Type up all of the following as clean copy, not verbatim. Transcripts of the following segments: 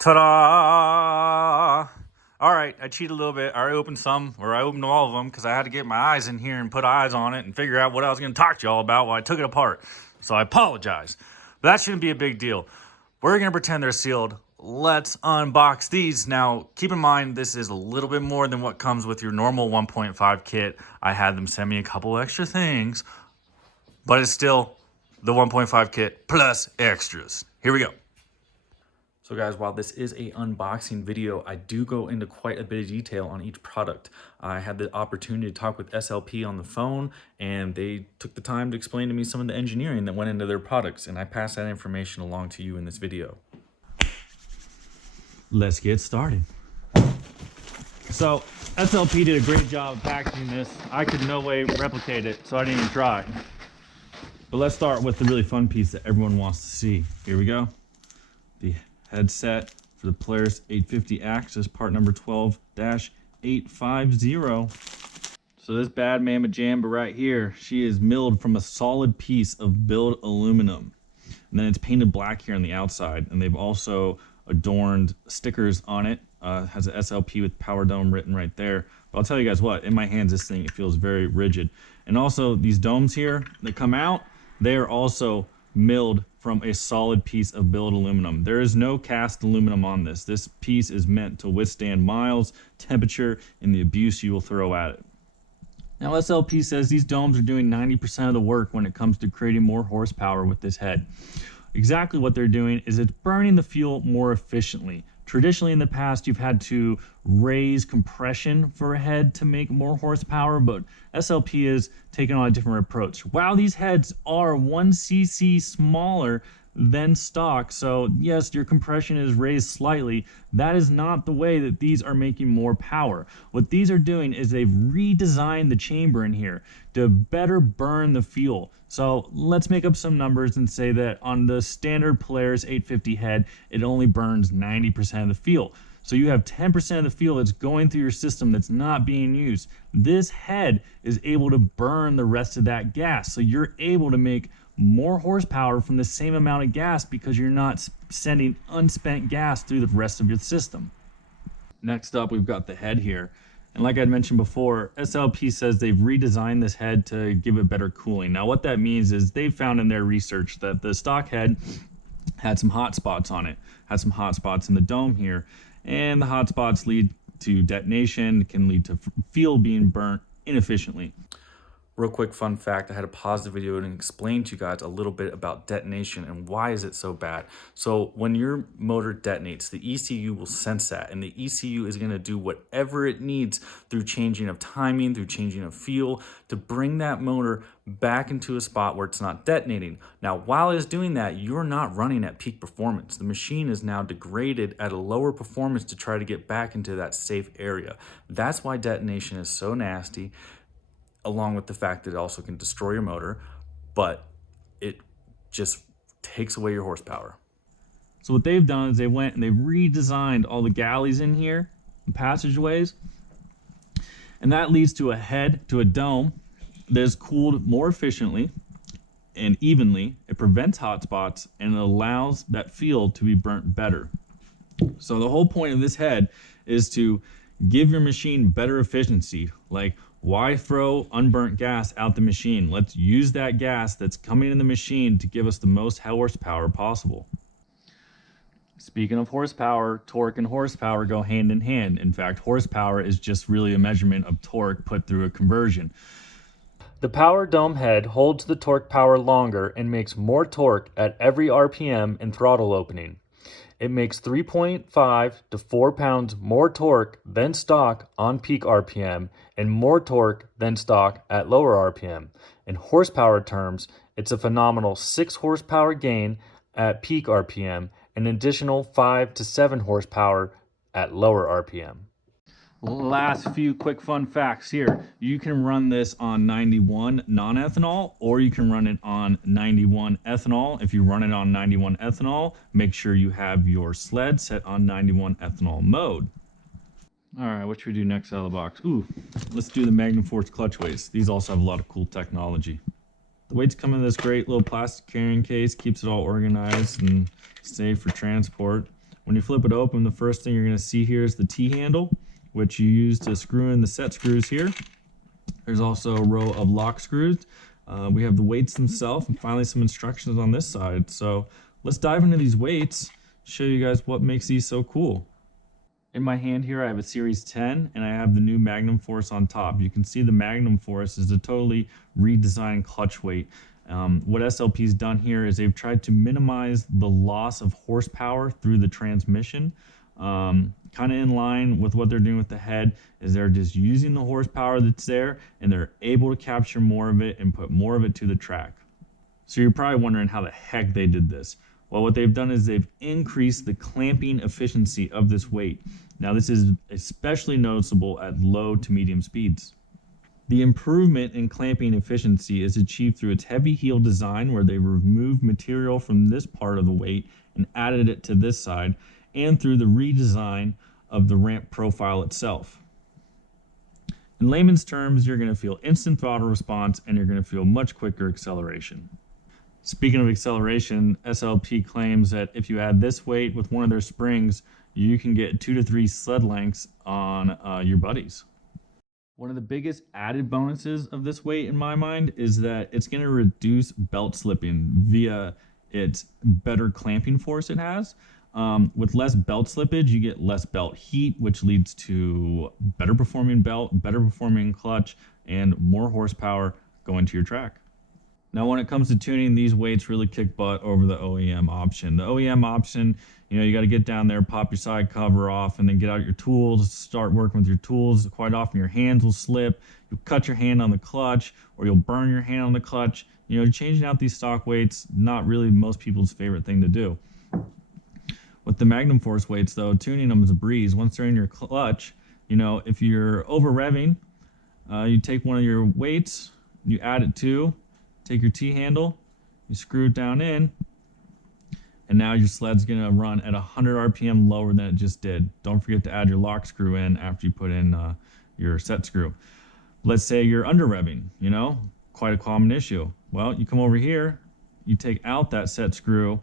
Ta-da! All right, I cheated a little bit. I opened some, or I opened all of them because I had to get my eyes in here and put eyes on it and figure out what I was going to talk to y'all about while I took it apart. So I apologize. But that shouldn't be a big deal. We're going to pretend they're sealed. Let's unbox these. Now, keep in mind, this is a little bit more than what comes with your normal 1.5 kit. I had them send me a couple extra things, but it's still the 1.5 kit plus extras. Here we go. So guys, while this is a unboxing video, I do go into quite a bit of detail on each product. I had the opportunity to talk with SLP on the phone, and they took the time to explain to me some of the engineering that went into their products, and I pass that information along to you in this video. Let's get started. So SLP did a great job of packaging this. I could no way replicate it, so I didn't even try. But let's start with the really fun piece that everyone wants to see. Here we go. The headset for the Polaris 850 AXYS, part number 12-850. So this bad mamma jamba right here, she is milled from a solid piece of billet aluminum. And then it's painted black here on the outside. And they've also adorned stickers on it. Has an SLP with Power Dome written right there. But I'll tell you guys what, in my hands, this thing, it feels very rigid. And also these domes here that come out, they are also milled from a solid piece of billet aluminum. There is no cast aluminum on this. This piece is meant to withstand miles, temperature, and the abuse you will throw at it. Now SLP says these domes are doing 90% of the work when it comes to creating more horsepower with this head. Exactly what they're doing is it's burning the fuel more efficiently. Traditionally in the past, you've had to raise compression for a head to make more horsepower, but SLP is taking on a different approach. While these heads are 1 cc smaller than stock, so yes, your compression is raised slightly, that is not the way that these are making more power. What these are doing is they've redesigned the chamber in here to better burn the fuel. So let's make up some numbers and say that on the standard Polaris 850 head, it only burns 90% of the fuel. So you have 10% of the fuel that's going through your system that's not being used. This head is able to burn the rest of that gas. So you're able to make more horsepower from the same amount of gas because you're not sending unspent gas through the rest of your system. Next up, we've got the head here. And like I mentioned before, SLP says they've redesigned this head to give it better cooling. Now what that means is they've found in their research that the stock head had some hot spots on it, had some hot spots in the dome here, and the hot spots lead to detonation, can lead to fuel being burnt inefficiently. Real quick fun fact, I had to pause the video and explain to you guys a little bit about detonation and why is it so bad. So when your motor detonates, the ECU will sense that, and the ECU is going to do whatever it needs through changing of timing, through changing of fuel, to bring that motor back into a spot where it's not detonating. Now, while it's doing that, you're not running at peak performance. The machine is now degraded at a lower performance to try to get back into that safe area. That's why detonation is so nasty, along with the fact that it also can destroy your motor, but it just takes away your horsepower. So what they've done is they went and they redesigned all the galleys in here, the passageways, and that leads to a head, to a dome that is cooled more efficiently and evenly. It prevents hot spots and it allows that fuel to be burnt better. So the whole point of this head is to give your machine better efficiency. Like, why throw unburnt gas out the machine? Let's use that gas that's coming in the machine to give us the most horsepower possible. Speaking of horsepower, torque and horsepower go hand in hand. In fact, horsepower is just really a measurement of torque put through a conversion. The power dome head holds the torque power longer and makes more torque at every RPM and throttle opening. It makes 3.5 to 4 pounds more torque than stock on peak RPM and more torque than stock at lower RPM. In horsepower terms, it's a phenomenal 6 horsepower gain at peak RPM and an additional 5 to 7 horsepower at lower RPM. Last few quick fun facts here. You can run this on 91 non-ethanol, or you can run it on 91 ethanol. If you run it on 91 ethanol, make sure you have your sled set on 91 ethanol mode. All right, what should we do next out of the box? Ooh, let's do the Magnum Force clutch weights. These also have a lot of cool technology. The weights come in this great little plastic carrying case, keeps it all organized and safe for transport. When you flip it open, the first thing you're going to see here is the T-handle, which you use to screw in the set screws here. There's also a row of lock screws. We have the weights themselves, and finally some instructions on this side. So let's dive into these weights, show you guys what makes these so cool. In my hand here, I have a Series 10, and I have the new Magnum Force on top. You can see the Magnum Force is a totally redesigned clutch weight. What SLP's done here is they've tried to minimize the loss of horsepower through the transmission. Kind of in line with what they're doing with the head is they're just using the horsepower that's there, and they're able to capture more of it and put more of it to the track. So you're probably wondering how the heck they did this. Well, what they've done is they've increased the clamping efficiency of this weight. Now, this is especially noticeable at low to medium speeds. The improvement in clamping efficiency is achieved through its heavy heel design, where they removed material from this part of the weight and added it to this side, and through the redesign of the ramp profile itself. In layman's terms, you're going to feel instant throttle response, and you're going to feel much quicker acceleration. Speaking of acceleration, SLP claims that if you add this weight with one of their springs, you can get 2 to 3 sled lengths on your buddies. One of the biggest added bonuses of this weight in my mind is that it's going to reduce belt slipping via its better clamping force it has. With less belt slippage, you get less belt heat, which leads to better performing belt, better performing clutch, and more horsepower going to your track. Now, when it comes to tuning, these weights really kick butt over the OEM option. The OEM option, you got to get down there, pop your side cover off, and then get out your tools, start working with your tools. Quite often your hands will slip, you'll cut your hand on the clutch, or you'll burn your hand on the clutch. Changing out these stock weights, not really most people's favorite thing to do. With the Magnum Force weights, though, tuning them is a breeze. Once they're in your clutch, if you're over revving, you take one of your weights, you add it to, take your T-handle, you screw it down in, and now your sled's going to run at 100 RPM lower than it just did. Don't forget to add your lock screw in after you put in your set screw. Let's say you're under revving, quite a common issue. Well, you come over here, you take out that set screw,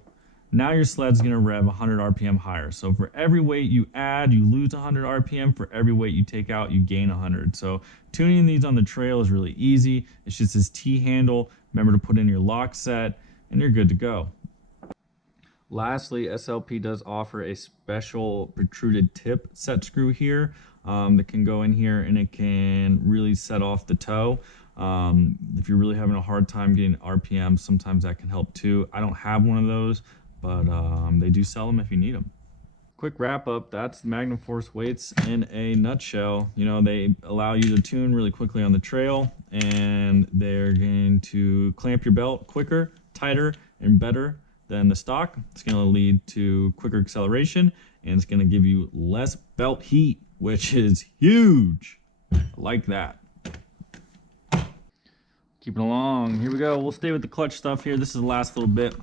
now your sled's going to rev 100 RPM higher. So for every weight you add, you lose 100 RPM. For every weight you take out, you gain 100. So tuning these on the trail is really easy. It's just this T-handle. Remember to put in your lock set, and you're good to go. Lastly, SLP does offer a special protruded tip set screw here that can go in here, and it can really set off the toe. If you're really having a hard time getting RPM, sometimes that can help too. I don't have one of those, but they do sell them if you need them. Quick wrap up, that's the Magnum Force weights in a nutshell. They allow you to tune really quickly on the trail, and they're going to clamp your belt quicker, tighter, and better than the stock. It's going to lead to quicker acceleration, and it's going to give you less belt heat, which is huge. I like that. Keeping along, here we go. We'll stay with the clutch stuff here. This is the last little bit.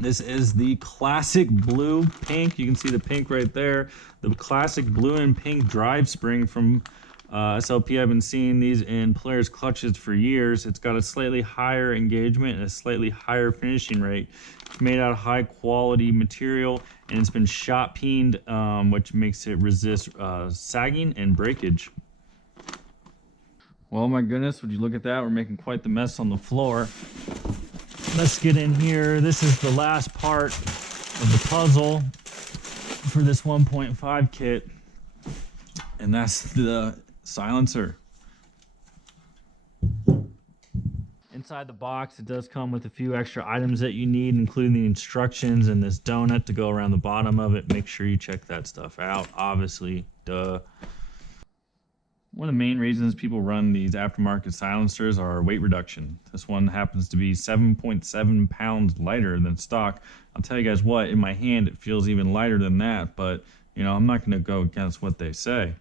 This is the classic blue pink. You can see the pink right there. The classic blue and pink drive spring from SLP. I've been seeing these in Polaris clutches for years. It's got a slightly higher engagement and a slightly higher finishing rate. It's made out of high quality material, and it's been shot peened, which makes it resist sagging and breakage. Well, my goodness, would you look at that? We're making quite the mess on the floor. Let's get in here. This is the last part of the puzzle for this 1.5 kit, and that's the silencer. Inside the box, it does come with a few extra items that you need, including the instructions and this donut to go around the bottom of it. Make sure you check that stuff out, obviously, duh. One of the main reasons people run these aftermarket silencers are weight reduction. This one happens to be 7.7 pounds lighter than stock. I'll tell you guys what, in my hand it feels even lighter than that, but I'm not going to go against what they say.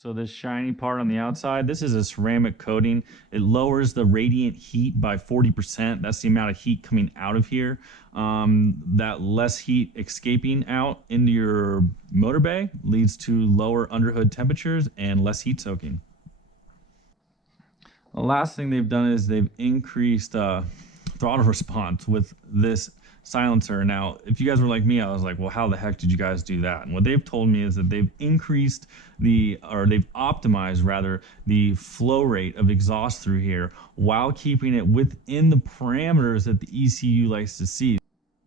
So this shiny part on the outside, this is a ceramic coating. It lowers the radiant heat by 40%. That's the amount of heat coming out of here. That less heat escaping out into your motor bay leads to lower underhood temperatures and less heat soaking. The last thing they've done is they've increased throttle response with this silencer. Now, if you guys were like me, I was like, well, how the heck did you guys do that? And what they've told me is that they've increased they've optimized rather the flow rate of exhaust through here while keeping it within the parameters that the ECU likes to see.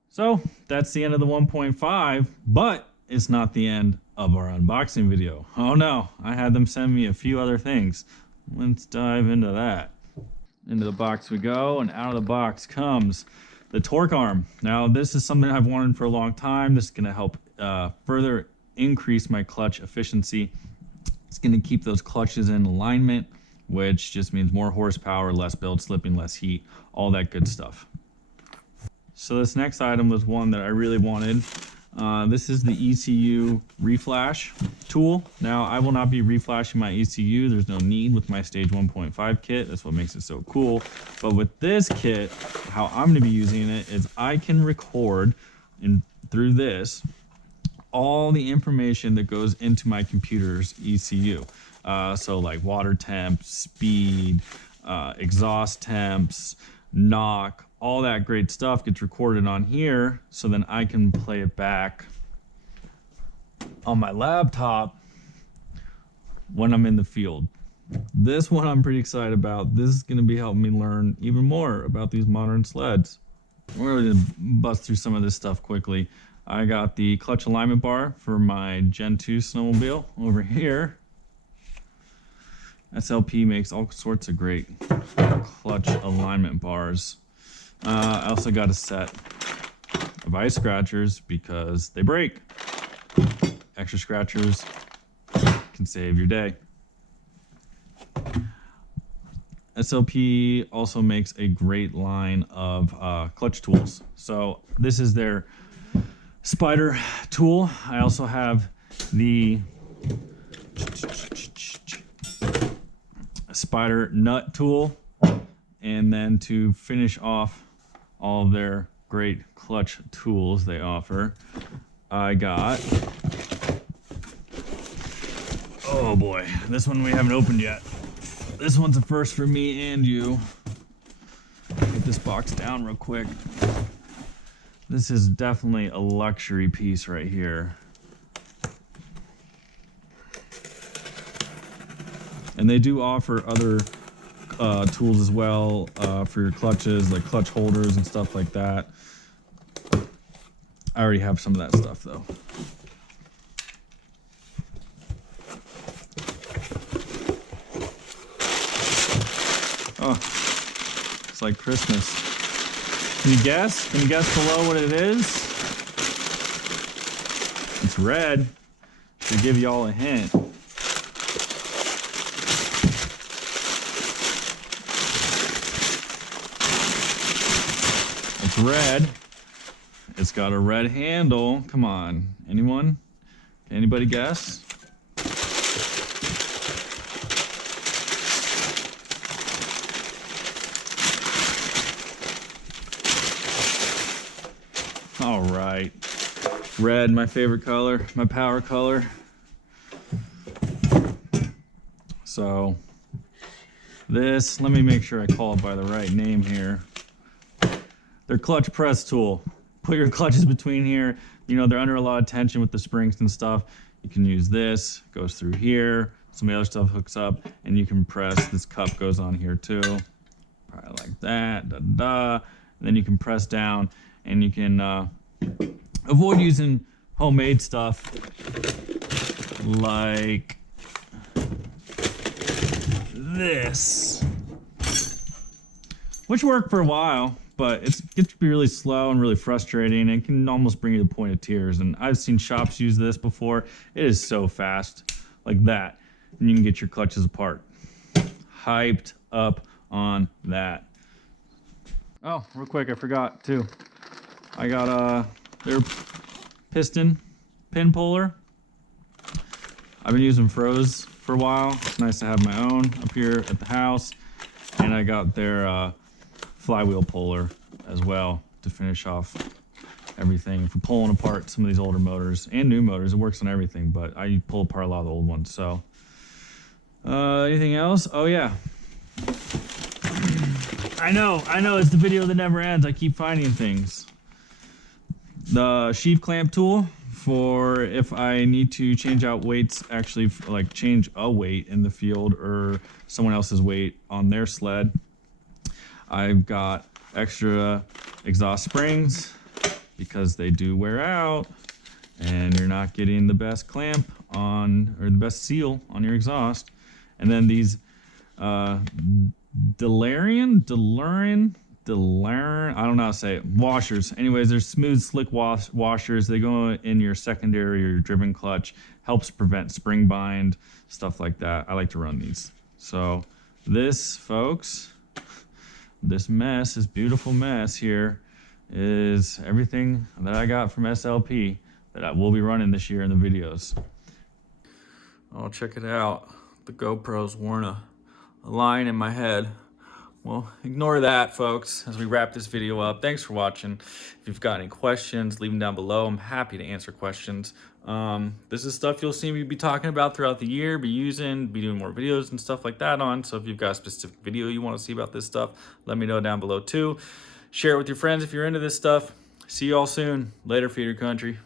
So that's the end of the 1.5, but it's not the end of our unboxing video. Oh no, I had them send me a few other things. Let's dive into that. Into the box we go, and out of the box comes the torque arm. Now this is something I've wanted for a long time. This is going to help further increase my clutch efficiency. It's going to keep those clutches in alignment, which just means more horsepower, less build slipping, less heat, all that good stuff. So this next item was one that I really wanted. This is the ECU reflash tool. Now I will not be reflashing my ECU. There's no need with my Stage 1.5 kit. That's what makes it so cool. But with this kit, how I'm going to be using it is I can record through this all the information that goes into my computer's ECU. So like water temp, speed, exhaust temps, knock, all that great stuff gets recorded on here, so then I can play it back on my laptop when I'm in the field. This one I'm pretty excited about. This is going to be helping me learn even more about these modern sleds. We're going to bust through some of this stuff quickly. I got the clutch alignment bar for my Gen 2 snowmobile over here. SLP makes all sorts of great clutch alignment bars. I also got a set of ice scratchers because they break. Extra scratchers can save your day. SLP also makes a great line of clutch tools. So this is their spider tool. I also have the spider nut tool. And then to finish off all of their great clutch tools they offer, I got, oh boy, this one we haven't opened yet. This one's a first for me and you. Get this box down real quick. This is definitely a luxury piece right here. And they do offer other tools as well for your clutches, like clutch holders and stuff like that. I already have some of that stuff though. Oh, it's like Christmas. Can you guess? Can you guess below what it is? It's red. To give you all a hint. It's red. It's got a red handle. Come on. Anyone? Can anybody guess? All right. Red, my favorite color, my power color. So this, let me make sure I call it by the right name here. Their clutch press tool. Put your clutches between here. You know, they're under a lot of tension with the springs and stuff. You can use this, goes through here. Some of the other stuff hooks up, and you can press. This cup goes on here too. Probably like that, da-da. And then you can press down, and you can avoid using homemade stuff like this, which worked for a while, but it gets to be really slow and really frustrating, and it can almost bring you to the point of tears. And I've seen shops use this before. It is so fast, like that, and you can get your clutches apart. Hyped up on that. Oh, real quick, I forgot too. I got their piston pin puller. I've been using Froze for a while. It's nice to have my own up here at the house. And I got their flywheel puller as well to finish off everything for pulling apart some of these older motors and new motors. It works on everything, but I pull apart a lot of the old ones. So anything else? Oh yeah. I know, it's the video that never ends. I keep finding things. the sheave clamp tool for if I need to change out weights, actually like change a weight in the field or someone else's weight on their sled. I've got extra exhaust springs because they do wear out and you're not getting the best clamp on, or the best seal on your exhaust. And then these Delurin, I don't know how to say it, washers. Anyways, they're smooth, slick washers. They go in your secondary or your driven clutch, helps prevent spring bind, stuff like that. I like to run these. So this, folks, this mess, this beautiful mess here is everything that I got from SLP that I will be running this year in the videos. Oh, check it out. The GoPro's worn a line in my head. Well, ignore that, folks, as we wrap this video up. Thanks for watching. If you've got any questions, leave them down below. I'm happy to answer questions. This is stuff you'll see me be talking about throughout the year, be doing more videos and stuff like that on. So if you've got a specific video you want to see about this stuff, let me know down below too. Share it with your friends if you're into this stuff. See you all soon. Later, Feeder Country.